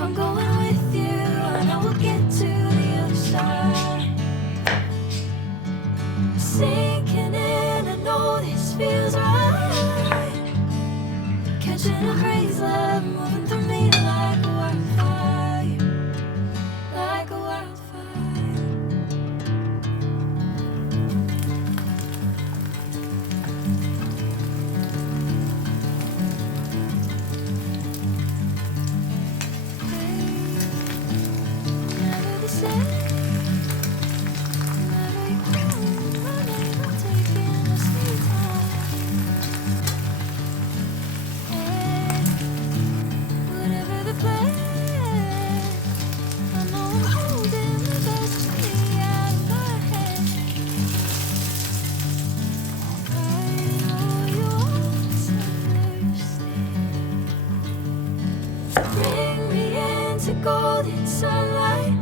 I'm going with you, I know we'll get to the other side. Sinking in, I know this feels right. Catching a crazy love, moving through me like a wildfire, like a wildfire. Never the same. Never you calling my name, I'm taking my sweet time. Hey, whatever the plan, I know I'm holding the best of me out of my head. I know you always understand. Bring me into golden sunlight.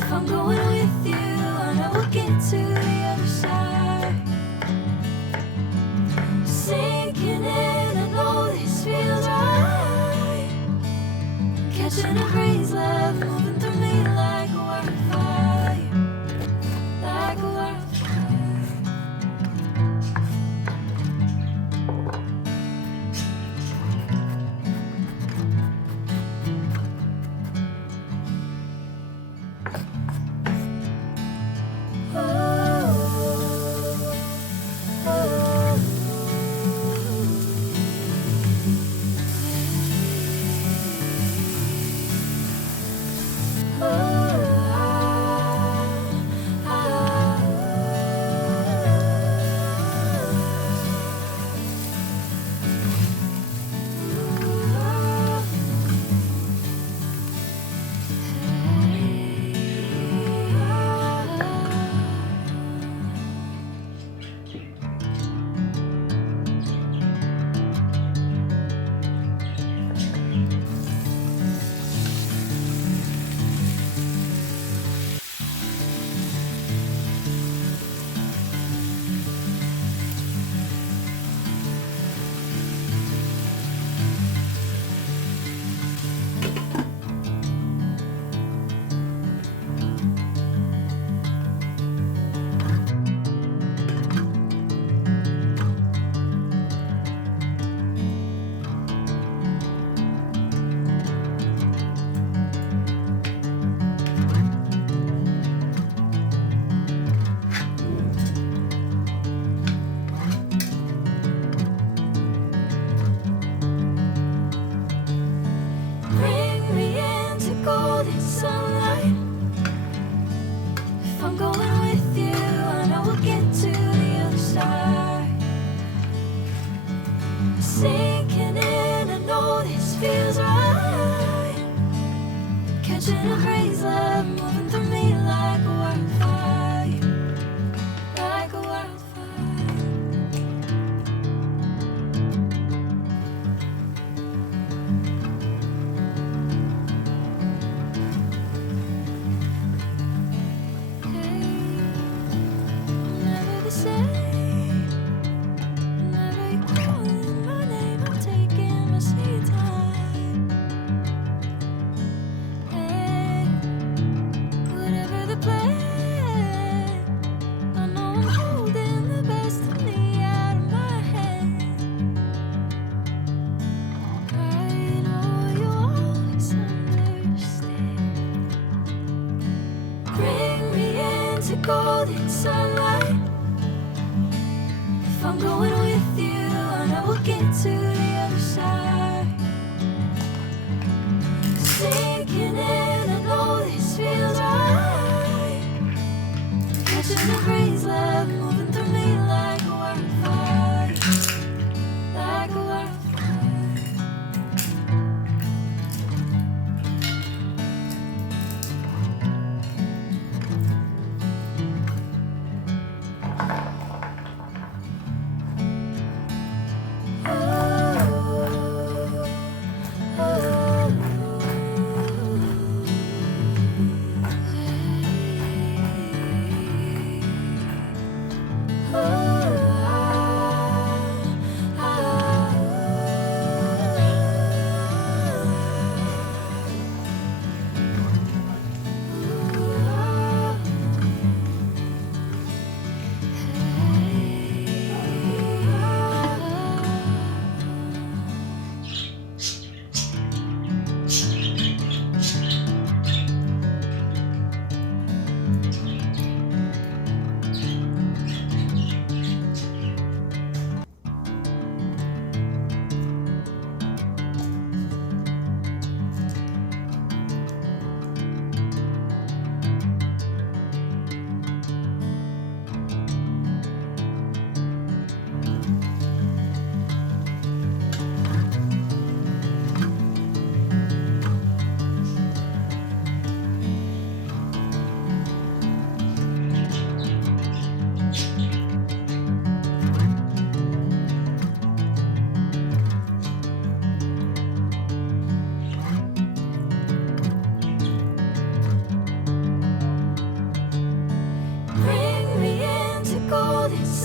If I'm going with you, I know we'll get to the other side. Sinking in, I know this feels right. Catching a crazy love, moving through me like a wildfire, like a wildfire. Bring me into golden sunlight. If I'm going with you, I know we'll get to the other side. Sinking in, I know this feels right. Catching a crazy love, moving through me like a wildfire, like a wildfire. Never the same. Never you calling my name, I'm taking my sweet time. Hey, whatever the plan, I know I'm holding the best of me out of my head. I know you always understand. Bring me into golden sunlight. If I'm going with you, I know we'll get to the other side. Sinking in, I know this feels right. Catching a crazy love, moving through me like a wildfire, like a wildfire. Oh.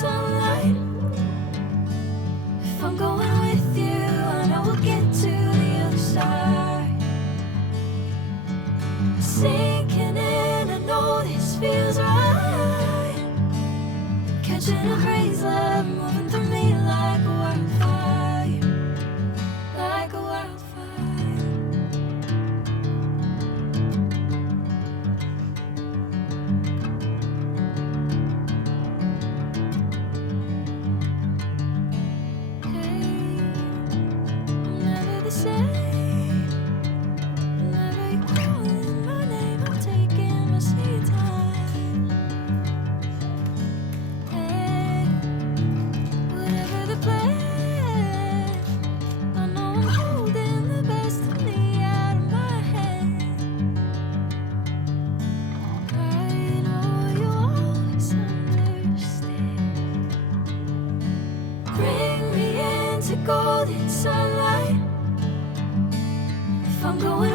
sunlight. If I'm going with you, I know we'll get to the other side. Sinking in, I know this feels right. Catching a crazy love moving through me like a wildfire, like a wildfire. Hey, I'm never the same. Whenever you're calling my name, I'm taking my sweet time. Hey, whatever the plan, I know I'm holding the best of me out of my hand. I know you always understand. Bring me into golden sunlight. If I'm going